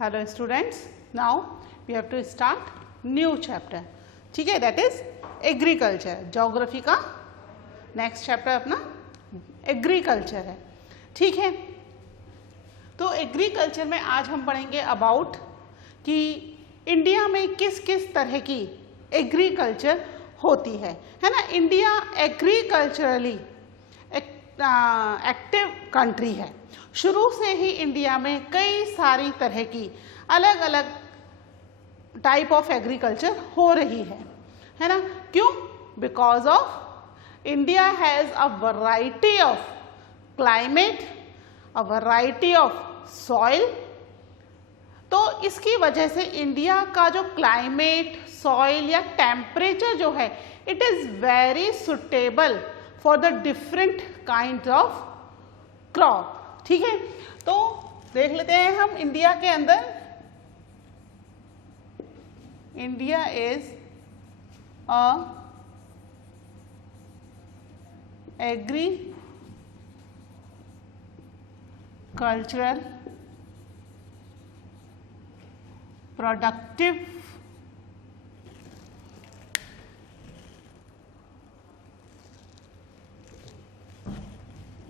Hello students, now we have to start new chapter. ठीक है, that is agriculture. Geography का next chapter अपना agriculture है. ठीक है, तो एग्रीकल्चर में आज हम पढ़ेंगे अबाउट कि इंडिया में किस किस तरह की एग्रीकल्चर होती है ना. इंडिया एग्रीकल्चरली एक्टिव कंट्री है. शुरू से ही इंडिया में कई सारी तरह की अलग अलग टाइप ऑफ एग्रीकल्चर हो रही है ना. क्यों? Because of India has a variety of climate, a variety of soil. तो इसकी वजह से इंडिया का जो क्लाइमेट, सॉइल या टेम्परेचर जो है, it is very suitable for the different kind of crop. ठीक है, तो देख लेते हैं हम इंडिया के अंदर. India is a agricultural productive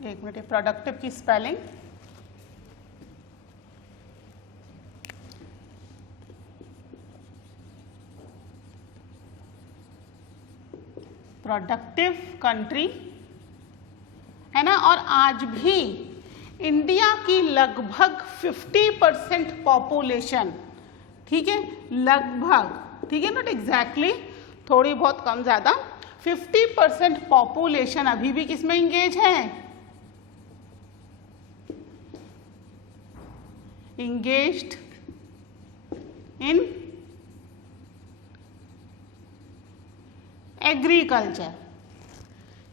एक मिनट, प्रोडक्टिव की स्पेलिंग प्रोडक्टिव कंट्री है ना. और आज भी इंडिया की लगभग 50% पॉपुलेशन, ठीक है, लगभग, ठीक है, नॉट एग्जैक्टली, थोड़ी बहुत कम ज़्यादा, 50% पॉपुलेशन अभी भी किस में इंगेज है? engaged in agriculture.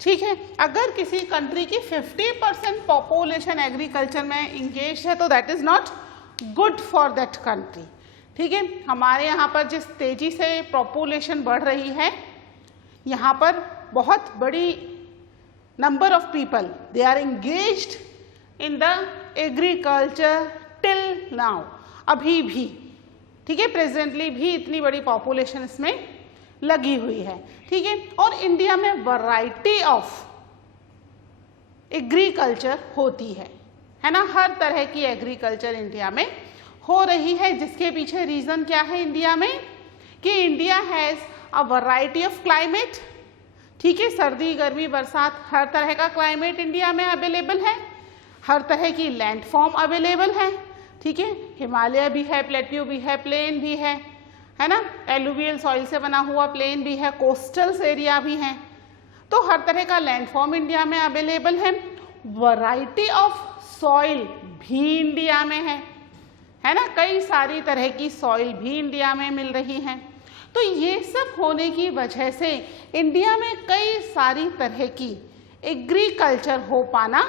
ठीक है, अगर किसी कंट्री की 50% पॉपुलेशन एग्रीकल्चर में इंगेज है तो that is not good for that country. ठीक है, हमारे यहाँ पर जिस तेजी से पॉपुलेशन बढ़ रही है, यहाँ पर बहुत बड़ी number of people they are engaged in the agriculture till now, अभी भी. ठीक है, प्रेजेंटली भी इतनी बड़ी पॉपुलेशन इसमें लगी हुई है. ठीक है, और इंडिया में वैरायटी ऑफ एग्रीकल्चर होती है ना. हर तरह की एग्रीकल्चर इंडिया में हो रही है. जिसके पीछे रीजन क्या है इंडिया में? कि India has a variety of climate. ठीक है, सर्दी, गर्मी, बरसात, हर तरह का क्लाइमेट इंडिया में अवेलेबल है. हर तरह की लैंडफॉर्म अवेलेबल है. ठीक है, हिमालय भी है, प्लेट्यू भी है, प्लेन भी है ना. एलुवियल सॉइल से बना हुआ प्लेन भी है, कोस्टल्स एरिया भी हैं. तो हर तरह का लैंडफॉर्म इंडिया में अवेलेबल है. वैरायटी ऑफ सॉइल भी इंडिया में है ना. कई सारी तरह की सॉइल भी इंडिया में मिल रही हैं. तो ये सब होने की वजह से इंडिया में कई सारी तरह की एग्रीकल्चर हो पाना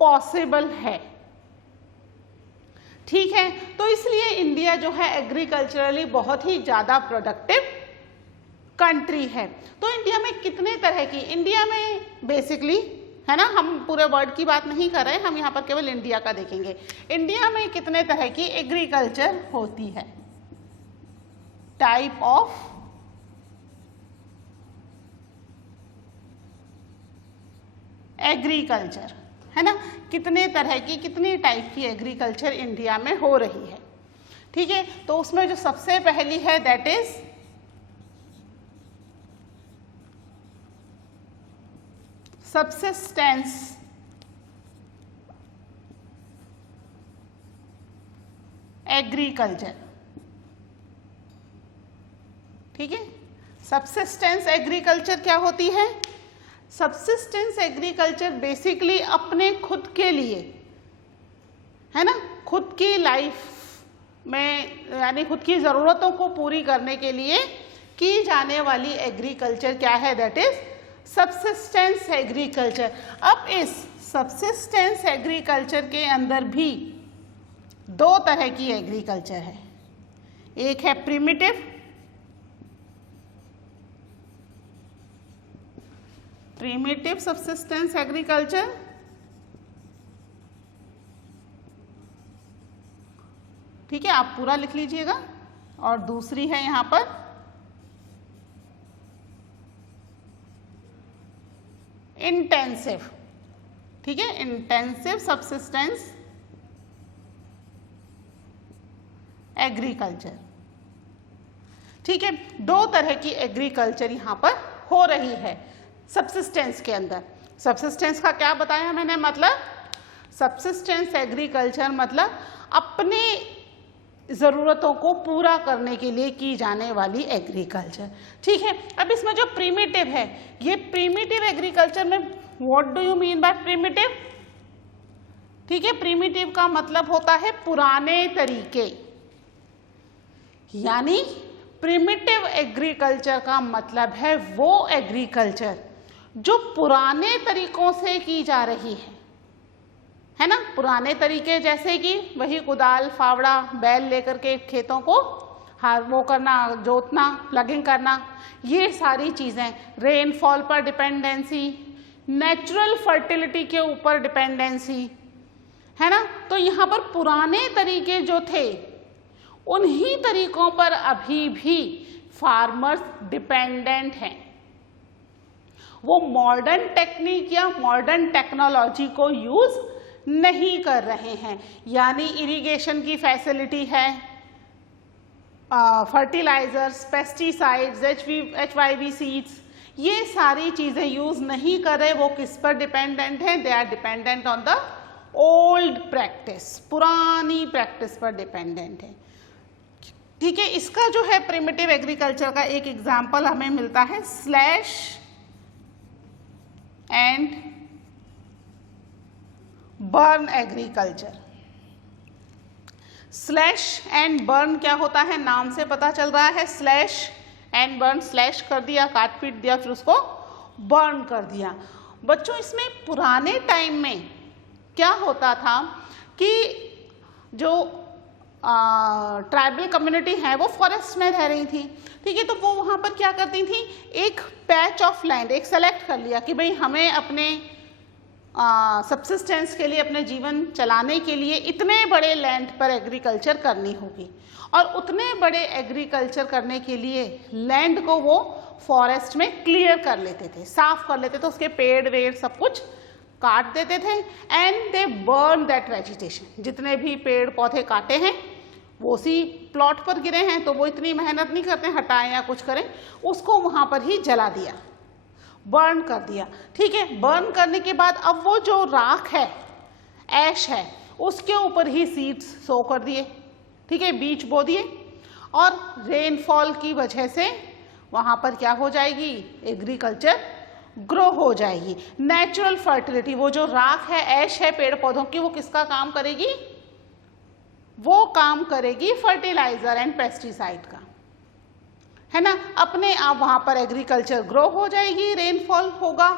पॉसिबल है. ठीक है, तो इसलिए इंडिया जो है एग्रीकल्चरली बहुत ही ज़्यादा प्रोडक्टिव कंट्री है. तो इंडिया में कितने तरह की, इंडिया में बेसिकली है ना, हम पूरे वर्ल्ड की बात नहीं कर रहे, हम यहाँ पर केवल इंडिया का देखेंगे. इंडिया में कितने तरह की एग्रीकल्चर होती है? टाइप ऑफ एग्रीकल्चर है ना. कितने तरह की, कितनी टाइप की एग्रीकल्चर इंडिया में हो रही है. ठीक है, तो उसमें जो सबसे पहली है दैट इज सबसिस्टेंस एग्रीकल्चर. ठीक है, सबसिस्टेंस एग्रीकल्चर क्या होती है? सबसिस्टेंस एग्रीकल्चर बेसिकली अपने खुद के लिए, है ना, खुद की लाइफ में यानी खुद की ज़रूरतों को पूरी करने के लिए की जाने वाली एग्रीकल्चर क्या है? That is subsistence agriculture. अब इस सबसिस्टेंस एग्रीकल्चर के अंदर भी दो तरह की एग्रीकल्चर है. एक है प्रिमिटिव, प्रिमिटिव सबसिस्टेंस एग्रीकल्चर, ठीक है, आप पूरा लिख लीजिएगा। और दूसरी है यहाँ पर इंटेंसिव, ठीक है, इंटेंसिव सबसिस्टेंस एग्रीकल्चर। ठीक है, दो तरह की एग्रीकल्चर यहाँ पर हो रही है सबसिस्टेंस के अंदर। सबसिस्टेंस का क्या बताया मैंने, मतलब सबसिस्टेंस एग्रीकल्चर मतलब अपने ज़रूरतों को पूरा करने के लिए की जाने वाली एग्रीकल्चर। ठीक है, अब इसमें जो प्रिमिटिव है, ये प्रिमिटिव एग्रीकल्चर में what do you mean by primitive? ठीक है, प्रिमिटिव का मतलब होता है पुराने तरीके, यानी प्रिमिटिव एग्रीकल्चर का मतलब है वो एग्रीकल्चर जो पुराने तरीकों से की जा रही है ना। पुराने तरीके जैसे कि वही कुदाल, फावड़ा, बैल लेकर के खेतों को वो करना, जोतना, प्लगिंग करना, ये सारी चीज़ें, रेनफॉल पर डिपेंडेंसी, नेचुरल फर्टिलिटी के ऊपर डिपेंडेंसी, है ना। तो यहाँ पर पुराने तरीके जो थे उन्हीं तरीकों पर अभी भी फार्मर्स डिपेंडेंट हैं। वो मॉडर्न टेक्निक या मॉडर्न टेक्नोलॉजी को यूज़ नहीं कर रहे हैं, यानी इरिगेशन की फैसिलिटी है, फर्टिलाइजर्स, पेस्टिसाइड्स, HYV सीड्स, ये सारी चीज़ें यूज़ नहीं कर रहे। वो किस पर डिपेंडेंट हैं? They are dependent on the old practice, पुरानी प्रैक्टिस पर डिपेंडेंट है। ठीक है, इसका जो है प्रिमिटिव एग्रीकल्चर का एक एग्जाम्पल हमें मिलता है slash and burn agriculture. Slash and burn क्या होता है, नाम से पता चल रहा है। स्लैश एंड बर्न, स्लैश कर दिया, काट पीट दिया, फिर उसको बर्न कर दिया। बच्चों, इसमें पुराने टाइम में क्या होता था कि जो ट्राइबल कम्युनिटी है वो फॉरेस्ट में रह रही थी। ठीक है, तो वो वहाँ पर क्या करती थी, एक पैच ऑफ लैंड एक सेलेक्ट कर लिया कि भाई हमें अपने सबसिस्टेंस के लिए, अपने जीवन चलाने के लिए इतने बड़े लैंड पर एग्रीकल्चर करनी होगी। और उतने बड़े एग्रीकल्चर करने के लिए लैंड को वो फॉरेस्ट में क्लियर कर लेते थे, साफ कर लेते थे, उसके पेड़ वेड़ सब कुछ काट देते थे। And they burn that vegetation, जितने भी पेड़ पौधे काटे हैं वो उसी प्लॉट पर गिरे हैं, तो वो इतनी मेहनत नहीं करते हटाएं या कुछ करें, उसको वहाँ पर ही जला दिया, बर्न कर दिया। ठीक है, बर्न करने के बाद अब वो जो राख है, ऐश है, उसके ऊपर ही सीड्स सो कर दिए। ठीक है, बीज बो दिए, और रेनफॉल की वजह से वहाँ पर क्या हो जाएगी, एग्रीकल्चर ग्रो हो जाएगी। नेचुरल फर्टिलिटी, वो जो राख है, ऐश है पेड़ पौधों की, वो किसका काम करेगी, वो काम करेगी फर्टिलाइजर एंड पेस्टिसाइड का, है ना। अपने आप वहाँ पर एग्रीकल्चर ग्रो हो जाएगी, रेनफॉल होगा,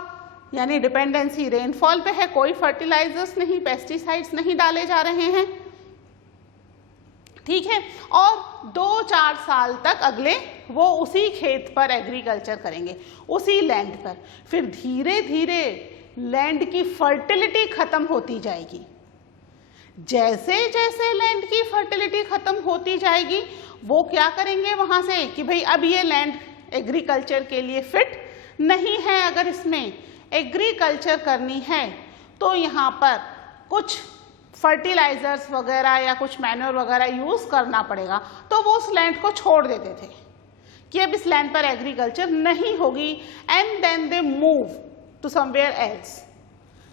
यानी डिपेंडेंसी रेनफॉल पे है, कोई फर्टिलाइजर्स नहीं, पेस्टिसाइड्स नहीं डाले जा रहे हैं। ठीक है, और 2-4 साल तक अगले वो उसी खेत पर एग्रीकल्चर करेंगे, उसी लैंड पर। फिर धीरे धीरे लैंड की फर्टिलिटी खत्म होती जाएगी। जैसे जैसे लैंड की फर्टिलिटी खत्म होती जाएगी, वो क्या करेंगे वहाँ से कि भाई अब ये लैंड एग्रीकल्चर के लिए फिट नहीं है, अगर इसमें एग्रीकल्चर करनी है तो यहाँ पर कुछ फर्टिलाइजर्स वगैरह या कुछ मैन्योर वगैरह यूज़ करना पड़ेगा। तो वो उस लैंड को छोड़ देते थे कि अब इस लैंड पर एग्रीकल्चर नहीं होगी, and then they move to somewhere else,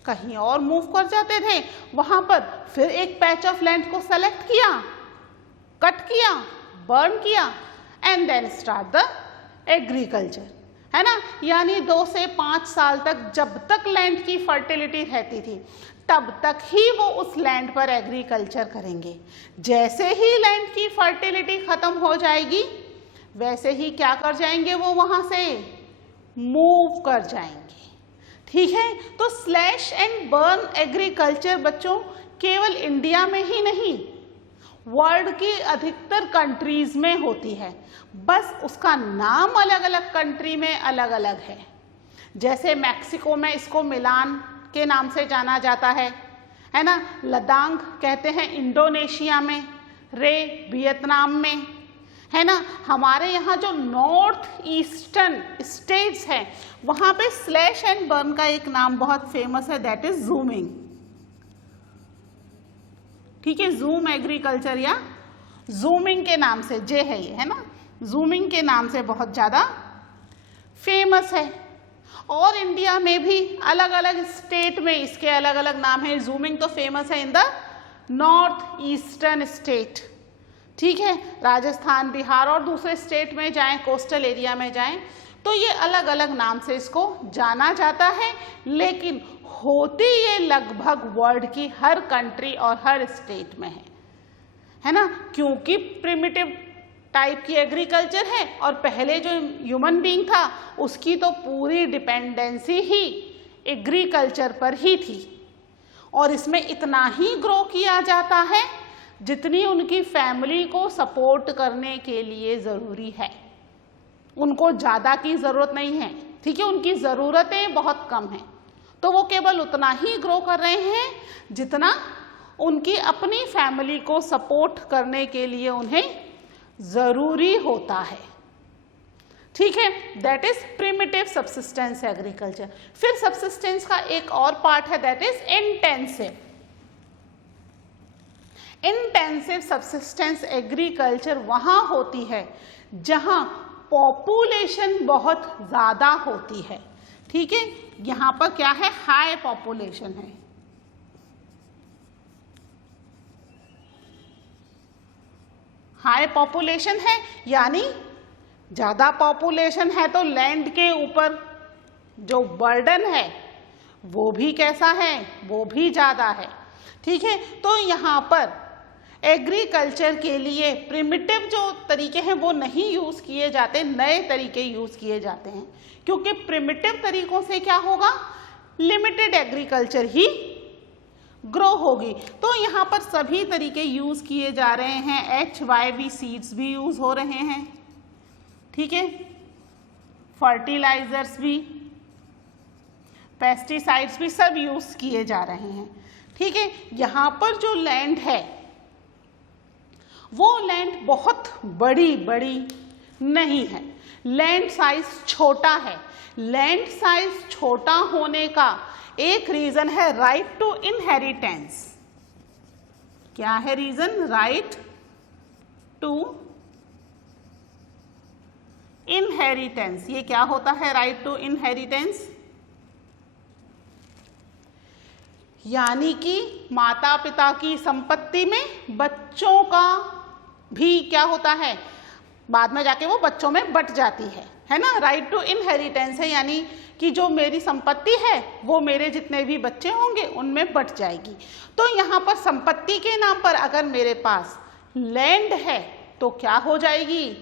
कहीं और मूव कर जाते थे। वहाँ पर फिर एक पैच ऑफ लैंड को सेलेक्ट किया, कट किया, बर्न किया, and then start the agriculture, है ना। यानी 2 से 5 साल तक, जब तक लैंड की फर्टिलिटी रहती थी, तब तक ही वो उस लैंड पर एग्रीकल्चर करेंगे। जैसे ही लैंड की फर्टिलिटी खत्म हो जाएगी, वैसे ही क्या कर जाएंगे, वो वहाँ से मूव कर जाएंगे। ठीक है, तो स्लैश एंड बर्न एग्रीकल्चर बच्चों केवल इंडिया में ही नहीं, वर्ल्ड की अधिकतर कंट्रीज में होती है, बस उसका नाम अलग अलग कंट्री में अलग अलग है। जैसे मैक्सिको में इसको मिलान के नाम से जाना जाता है ना। लद्दाख कहते हैं इंडोनेशिया में, रे वियतनाम में, है ना। हमारे यहाँ जो नॉर्थ ईस्टर्न स्टेट्स हैं वहाँ पे स्लैश एंड बर्न का एक नाम बहुत फेमस है, दैट इज जूमिंग। ठीक है, जूम एग्रीकल्चर या जूमिंग के नाम से, जे है ये, है ना, जूमिंग के नाम से बहुत ज़्यादा फेमस है। और इंडिया में भी अलग अलग स्टेट में इसके अलग अलग नाम है। जूमिंग तो फेमस है in the north eastern state, ठीक है। राजस्थान, बिहार और दूसरे स्टेट में जाएं, कोस्टल एरिया में जाएं, तो ये अलग अलग नाम से इसको जाना जाता है, लेकिन होती ये लगभग वर्ल्ड की हर कंट्री और हर स्टेट में है ना, क्योंकि प्रिमिटिव टाइप की एग्रीकल्चर है और पहले जो ह्यूमन बीइंग था उसकी तो पूरी डिपेंडेंसी ही एग्रीकल्चर पर ही थी, और इसमें इतना ही ग्रो किया जाता है जितनी उनकी फैमिली को सपोर्ट करने के लिए ज़रूरी है। उनको ज़्यादा की ज़रूरत नहीं है, ठीक है, उनकी ज़रूरतें बहुत कम हैं, तो वो केवल उतना ही ग्रो कर रहे हैं जितना उनकी अपनी फैमिली को सपोर्ट करने के लिए उन्हें ज़रूरी होता है, ठीक है। That is primitive subsistence agriculture. फिर सब्सिस्टेंस का एक और पार्ट है, that is intensive. Intensive subsistence agriculture वहाँ होती है जहाँ पॉपुलेशन बहुत ज़्यादा होती है, ठीक है। यहाँ पर क्या है, हाई पॉपुलेशन है, हाई पॉपुलेशन है, यानी ज़्यादा पॉपुलेशन है तो लैंड के ऊपर जो बर्डन है वो भी कैसा है, वो भी ज़्यादा है, ठीक है। तो यहाँ पर एग्रीकल्चर के लिए प्रिमिटिव जो तरीके हैं वो नहीं यूज़ किए जाते, नए तरीके यूज़ किए जाते हैं, क्योंकि प्रिमिटिव तरीकों से क्या होगा, लिमिटेड एग्रीकल्चर ही ग्रो होगी। तो यहाँ पर सभी तरीके यूज़ किए जा रहे हैं, HYV सीड्स भी यूज़ हो रहे हैं, ठीक है, फर्टिलाइजर्स भी, पेस्टिसाइड्स भी सब यूज़ किए जा रहे हैं, ठीक है। यहाँ पर जो लैंड है वो लैंड बहुत बड़ी बड़ी नहीं है, लैंड साइज छोटा है। लैंड साइज छोटा होने का एक रीजन है राइट टू इनहेरिटेंस। क्या है रीजन, राइट टू इनहेरिटेंस। ये क्या होता है राइट टू इनहेरिटेंस, यानी कि माता पिता की संपत्ति में बच्चों का भी क्या होता है, बाद में जाके वो बच्चों में बट जाती है ना। राइट टू इनहेरिटेंस है, यानी कि जो मेरी संपत्ति है वो मेरे जितने भी बच्चे होंगे उनमें बट जाएगी। तो यहाँ पर संपत्ति के नाम पर अगर मेरे पास लैंड है तो क्या हो जाएगी,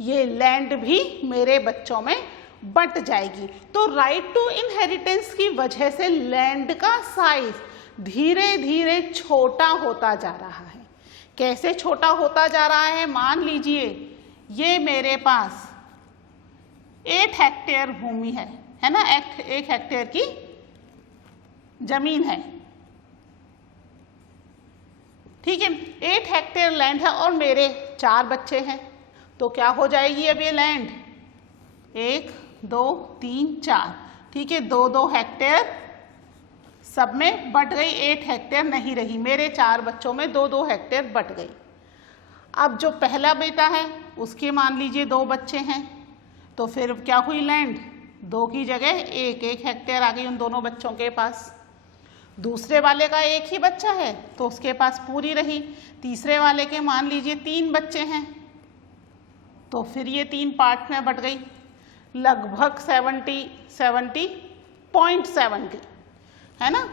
ये लैंड भी मेरे बच्चों में बट जाएगी। तो राइट टू इनहेरिटेंस की वजह से लैंड का साइज धीरे धीरे छोटा होता जा रहा है। कैसे छोटा होता जा रहा है, मान लीजिए ये मेरे पास 8 हेक्टेयर भूमि है ना, 1 हेक्टेयर की जमीन है, ठीक है। 8 हेक्टेयर लैंड है और मेरे 4 बच्चे हैं, तो क्या हो जाएगी अब ये लैंड, 1 2 3 4, ठीक है, 2-2 हेक्टेयर सब में बट गई, 8 हेक्टेयर नहीं रही, मेरे 4 बच्चों में 2-2 हेक्टेयर बट गई। अब जो पहला बेटा है उसके मान लीजिए 2 बच्चे हैं, तो फिर क्या हुई, लैंड 2 की जगह 1-1 हेक्टेयर आ गई उन दोनों बच्चों के पास। दूसरे वाले का 1 ही बच्चा है तो उसके पास पूरी रही। तीसरे वाले के मान लीजिए 3 बच्चे हैं, तो फिर ये 3 पार्ट में बट गई, लगभग 70.70 है ना,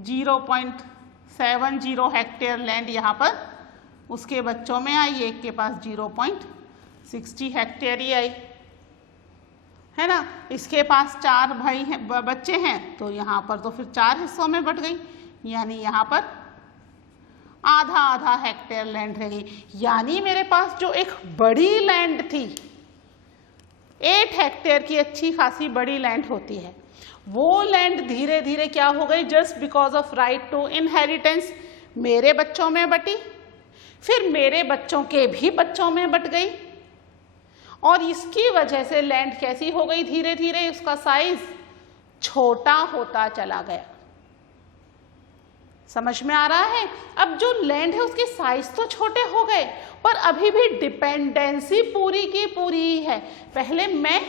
0.70 हेक्टेयर लैंड यहाँ पर उसके बच्चों में आई, एक के पास 0.60 हेक्टेयर ही आई, है ना। इसके पास 4 भाई हैं, बच्चे हैं, तो यहाँ पर तो फिर 4 हिस्सों में बट गई, यानी यहाँ पर आधा हेक्टेयर लैंड रह गई। यानी मेरे पास जो एक बड़ी लैंड थी, 8 हेक्टेयर की अच्छी खासी बड़ी लैंड होती है, वो लैंड धीरे धीरे क्या हो गई, just because of right to inheritance मेरे बच्चों में बटी, फिर मेरे बच्चों के भी बच्चों में बट गई और इसकी वजह से लैंड कैसी हो गई, धीरे धीरे उसका साइज छोटा होता चला गया। समझ में आ रहा है? अब जो लैंड है उसके साइज तो छोटे हो गए पर अभी भी डिपेंडेंसी पूरी की पूरी ही है। पहले मैं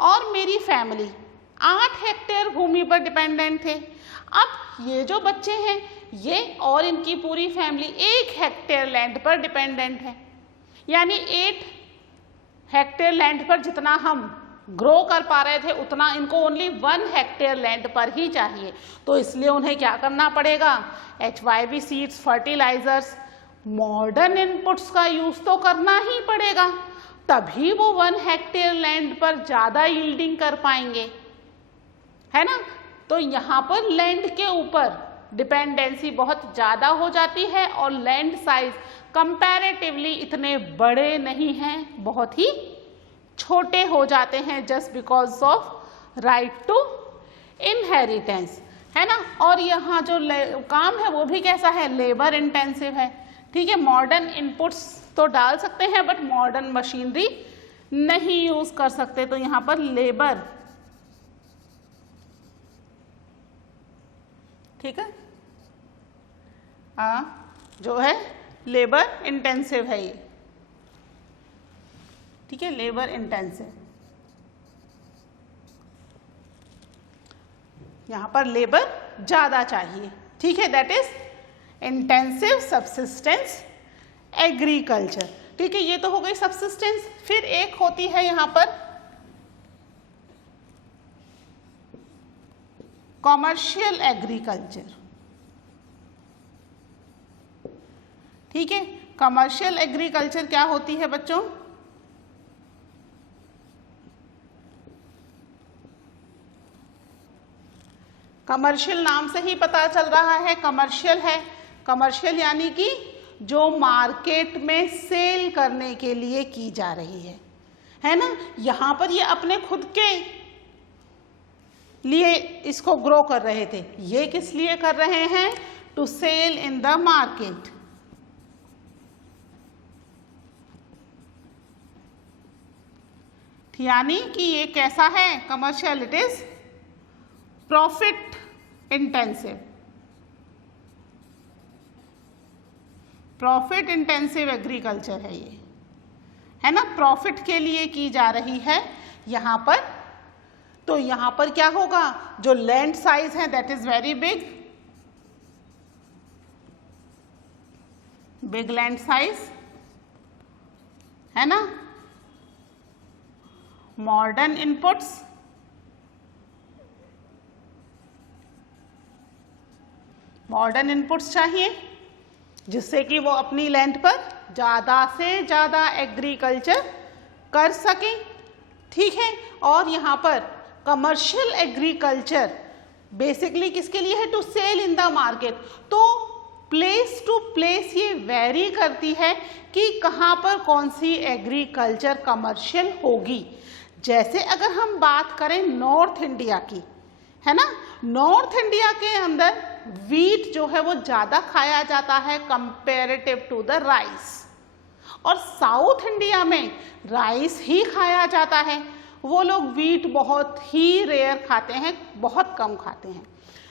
और मेरी फैमिली 8 हेक्टेयर भूमि पर डिपेंडेंट थे। अब ये जो बच्चे हैं ये और इनकी पूरी फैमिली 1 हेक्टेयर लैंड पर डिपेंडेंट है। यानी 8 हेक्टेयर लैंड पर जितना हम ग्रो कर पा रहे थे उतना इनको ओनली 1 हेक्टेयर लैंड पर ही चाहिए। तो इसलिए उन्हें क्या करना पड़ेगा, HYV seeds, fertilisers, modern inputs का यूज तो करना ही पड़ेगा, तभी वो 1 हेक्टेयर लैंड पर ज़्यादा यील्डिंग कर पाएंगे, है ना। तो यहाँ पर लैंड के ऊपर डिपेंडेंसी बहुत ज़्यादा हो जाती है और लैंड साइज कंपैरेटिवली इतने बड़े नहीं हैं, बहुत ही छोटे हो जाते हैं, just because of right to inheritance, है ना। और यहाँ जो काम है वो भी कैसा है, लेबर इंटेंसिव है। ठीक है, मॉडर्न इनपुट्स तो डाल सकते हैं बट मॉडर्न मशीनरी नहीं यूज कर सकते, तो यहाँ पर लेबर, ठीक है, जो है लेबर इंटेंसिव है ये, ठीक है, लेबर इंटेंसिव। यहाँ पर लेबर ज़्यादा चाहिए, ठीक है, that is intensive subsistence agriculture. ठीक है, ये तो हो गई सब्सिस्टेंस। फिर एक होती है यहाँ पर कॉमर्शियल एग्रीकल्चर। ठीक है, कमर्शियल एग्रीकल्चर क्या होती है बच्चों, कमर्शियल नाम से ही पता चल रहा है कमर्शियल है। कमर्शियल यानी कि जो मार्केट में सेल करने के लिए की जा रही है ना। यहाँ पर ये अपने खुद के लिए इसको ग्रो कर रहे थे, ये किस लिए कर रहे हैं, to sell in the market. यानी कि ये कैसा है commercial, it is profit intensive, profit intensive agriculture है ये, है ना, प्रॉफिट के लिए की जा रही है यहाँ पर। तो यहाँ पर क्या होगा, जो लैंड साइज है that is very big, big land size, है ना। मॉडर्न इनपुट्स, मॉडर्न इनपुट्स चाहिए जिससे कि वो अपनी लैंड पर ज़्यादा से ज़्यादा एग्रीकल्चर कर सकें। ठीक है, और यहाँ पर कमर्शियल एग्रीकल्चर बेसिकली किसके लिए है, to sell in the market. तो प्लेस टू प्लेस ये वेरी करती है कि कहाँ पर कौन सी एग्रीकल्चर कमर्शियल होगी। जैसे अगर हम बात करें नॉर्थ इंडिया की, है ना, नॉर्थ इंडिया के अंदर वीट जो है वो ज़्यादा खाया जाता है कंपेरेटिव टू द राइस, और साउथ इंडिया में राइस ही खाया जाता है। वो लोग वीट बहुत ही रेयर खाते हैं, बहुत कम खाते हैं,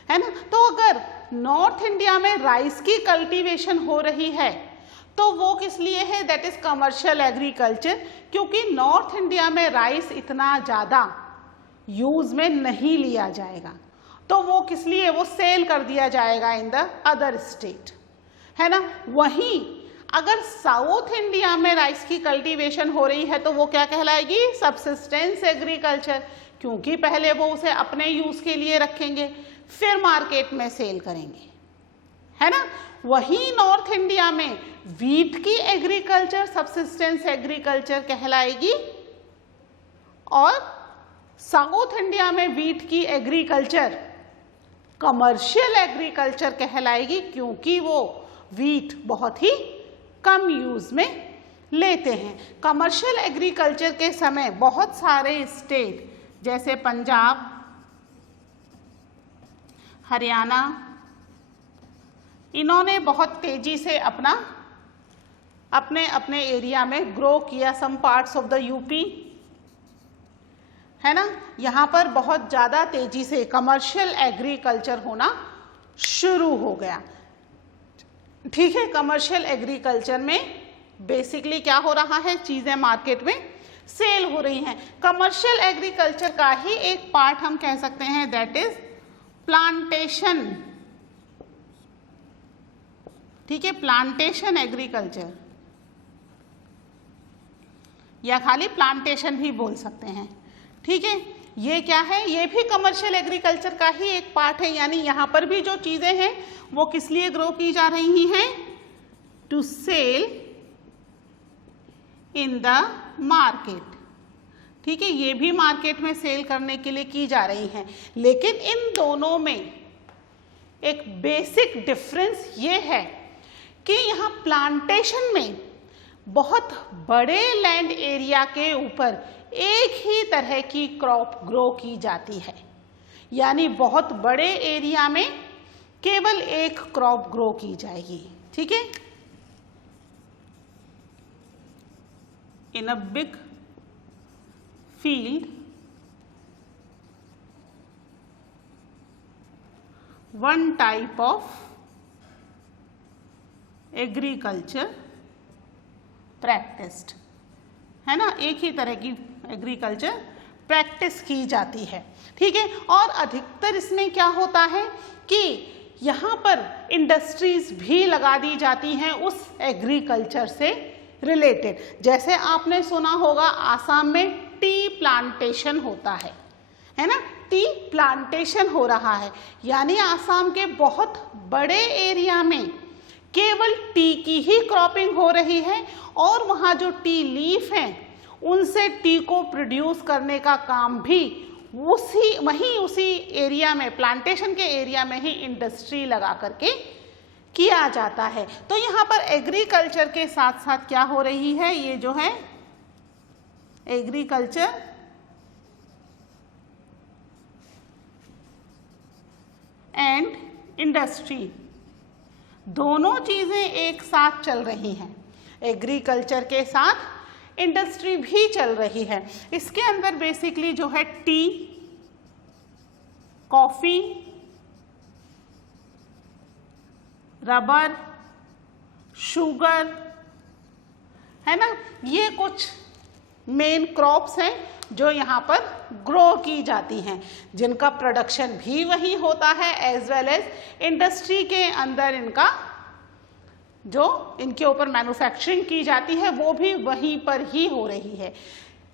है ना। तो अगर नॉर्थ इंडिया में राइस की कल्टीवेशन हो रही है तो वो किस लिए है, दैट इज कमर्शियल एग्रीकल्चर, क्योंकि नॉर्थ इंडिया में राइस इतना ज़्यादा यूज में नहीं लिया जाएगा, तो वो किस लिए, वो सेल कर दिया जाएगा इन द अदर स्टेट, है ना। वहीं अगर साउथ इंडिया में राइस की कल्टीवेशन हो रही है तो वो क्या कहलाएगी, सब्सिस्टेंस एग्रीकल्चर, क्योंकि पहले वो उसे अपने यूज के लिए रखेंगे फिर मार्केट में सेल करेंगे, है ना। वहीं नॉर्थ इंडिया में वीट की एग्रीकल्चर सब्सिस्टेंस एग्रीकल्चर कहलाएगी, और साउथ इंडिया में वीट की एग्रीकल्चर कमर्शियल एग्रीकल्चर कहलाएगी, क्योंकि वो वीट बहुत ही कम यूज में लेते हैं। कमर्शियल एग्रीकल्चर के समय बहुत सारे स्टेट जैसे पंजाब, हरियाणा, इन्होंने बहुत तेजी से अपना अपने अपने एरिया में ग्रो किया, some parts of the UP, है ना। यहाँ पर बहुत ज़्यादा तेजी से कमर्शियल एग्रीकल्चर होना शुरू हो गया। ठीक है, कमर्शियल एग्रीकल्चर में बेसिकली क्या हो रहा है, चीज़ें मार्केट में सेल हो रही हैं। कमर्शियल एग्रीकल्चर का ही एक पार्ट हम कह सकते हैं, दैट इज प्लांटेशन। ठीक है, प्लांटेशन एग्रीकल्चर या खाली प्लांटेशन भी बोल सकते हैं। ठीक है, ये क्या है, ये भी कमर्शियल एग्रीकल्चर का ही एक पार्ट है। यानी यहाँ पर भी जो चीज़ें हैं वो किस लिए ग्रो की जा रही हैं, to sell in the market. ठीक है, ये भी मार्केट में सेल करने के लिए की जा रही हैं। लेकिन इन दोनों में एक बेसिक डिफरेंस ये है कि यहाँ प्लांटेशन में बहुत बड़े लैंड एरिया के ऊपर एक ही तरह की क्रॉप ग्रो की जाती है। यानी बहुत बड़े एरिया में केवल एक क्रॉप ग्रो की जाएगी। ठीक है, in a big field one type of agriculture practised, है ना, एक ही तरह की एग्रीकल्चर प्रैक्टिस की जाती है। ठीक है, और अधिकतर इसमें क्या होता है कि यहाँ पर इंडस्ट्रीज भी लगा दी जाती हैं उस एग्रीकल्चर से रिलेटेड। जैसे आपने सुना होगा आसाम में टी प्लांटेशन होता है ना, टी प्लांटेशन हो रहा है। यानी आसाम के बहुत बड़े एरिया में केवल टी की ही क्रॉपिंग हो रही है और वहाँ जो टी लीफ हैं उनसे टी को प्रोड्यूस करने का काम भी उसी एरिया में, प्लांटेशन के एरिया में ही इंडस्ट्री लगा करके किया जाता है। तो यहाँ पर एग्रीकल्चर के साथ साथ क्या हो रही है, ये जो है एग्रीकल्चर एंड इंडस्ट्री, दोनों चीजें एक साथ चल रही हैं। एग्रीकल्चर के साथ इंडस्ट्री भी चल रही है। इसके अंदर बेसिकली जो है टी, कॉफी, रबर, शुगर, है ना, ये कुछ मेन क्रॉप्स हैं जो यहाँ पर ग्रो की जाती हैं, जिनका प्रोडक्शन भी वही होता है एज वेल एज इंडस्ट्री के अंदर इनका जो इनके ऊपर मैन्युफैक्चरिंग की जाती है वो भी वहीं पर ही हो रही है।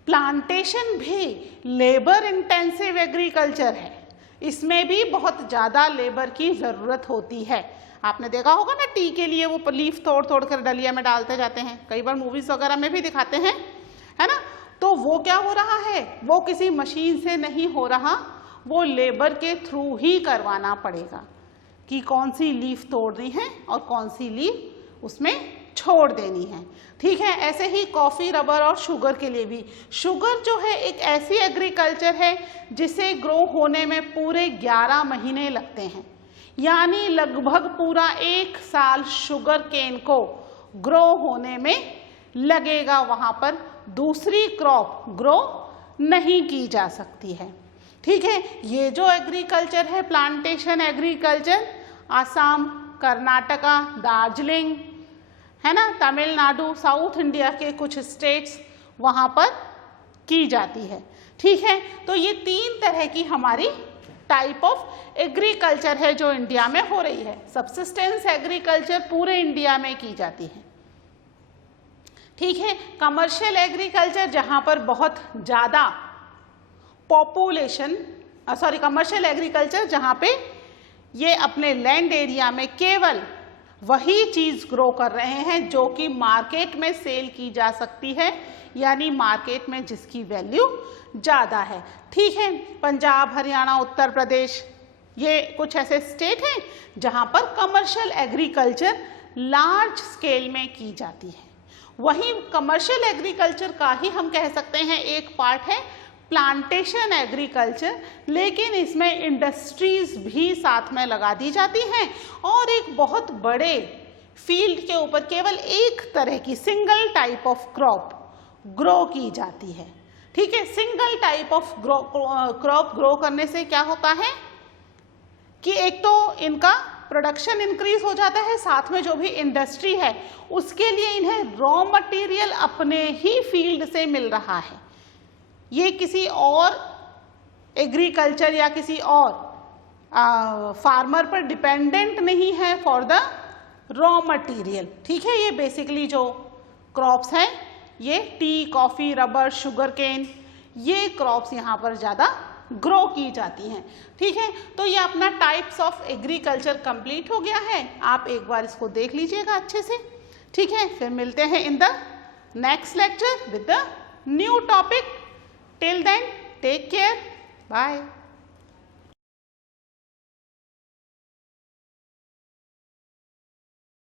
प्लांटेशन भी लेबर इंटेंसिव एग्रीकल्चर है, इसमें भी बहुत ज़्यादा लेबर की ज़रूरत होती है। आपने देखा होगा ना, टी के लिए वो लीफ तोड़ तोड़ कर डलिया में डालते जाते हैं, कई बार मूवीज़ वगैरह में भी दिखाते हैं, है ना। तो वो क्या हो रहा है, वो किसी मशीन से नहीं हो रहा, वो लेबर के थ्रू ही करवाना पड़ेगा कि कौन सी लीफ तोड़नी है और कौन सी लीफ उसमें छोड़ देनी है। ठीक है, ऐसे ही कॉफ़ी, रबर और शुगर के लिए भी। शुगर जो है एक ऐसी एग्रीकल्चर है जिसे ग्रो होने में पूरे 11 महीने लगते हैं। यानी लगभग पूरा 1 साल शुगर केन को ग्रो होने में लगेगा, वहाँ पर दूसरी क्रॉप ग्रो नहीं की जा सकती है। ठीक है, ये जो एग्रीकल्चर है प्लांटेशन एग्रीकल्चर, आसाम, कर्नाटका, दार्जिलिंग, है ना, तमिलनाडु, साउथ इंडिया के कुछ स्टेट्स वहाँ पर की जाती है। ठीक है, तो ये 3 तरह की हमारी टाइप ऑफ एग्रीकल्चर है जो इंडिया में हो रही है। सब्सिस्टेंस एग्रीकल्चर पूरे इंडिया में की जाती है। ठीक है, कमर्शियल एग्रीकल्चर जहाँ पर बहुत ज़्यादा पॉपुलेशन, कमर्शियल एग्रीकल्चर जहाँ पे ये अपने लैंड एरिया में केवल वही चीज़ ग्रो कर रहे हैं जो कि मार्केट में सेल की जा सकती है, यानी मार्केट में जिसकी वैल्यू ज़्यादा है। ठीक है, पंजाब, हरियाणा, उत्तर प्रदेश, ये कुछ ऐसे स्टेट हैं जहाँ पर कमर्शियल एग्रीकल्चर लार्ज स्केल में की जाती है। वहीं कमर्शियल एग्रीकल्चर का ही हम कह सकते हैं एक पार्ट है प्लांटेशन एग्रीकल्चर, लेकिन इसमें इंडस्ट्रीज भी साथ में लगा दी जाती हैं और एक बहुत बड़े फील्ड के ऊपर केवल एक तरह की single type of crop grow की जाती है। ठीक है, single type of crop grow करने से क्या होता है कि एक तो इनका प्रोडक्शन इंक्रीज हो जाता है, साथ में जो भी इंडस्ट्री है उसके लिए इन्हें रॉ मटेरियल अपने ही फील्ड से मिल रहा है। ये किसी और एग्रीकल्चर या किसी और फार्मर पर डिपेंडेंट नहीं है फॉर द रॉ मटेरियल। ठीक है, ये बेसिकली जो क्रॉप्स हैं ये tea, coffee, rubber, sugar cane, ये क्रॉप्स यहाँ पर ज़्यादा ग्रो की जाती हैं। ठीक है, तो ये अपना टाइप्स ऑफ एग्रीकल्चर कंप्लीट हो गया है। आप एक बार इसको देख लीजिएगा अच्छे से। ठीक है, फिर मिलते हैं in the next lecture with the new topic. Till then take care, bye.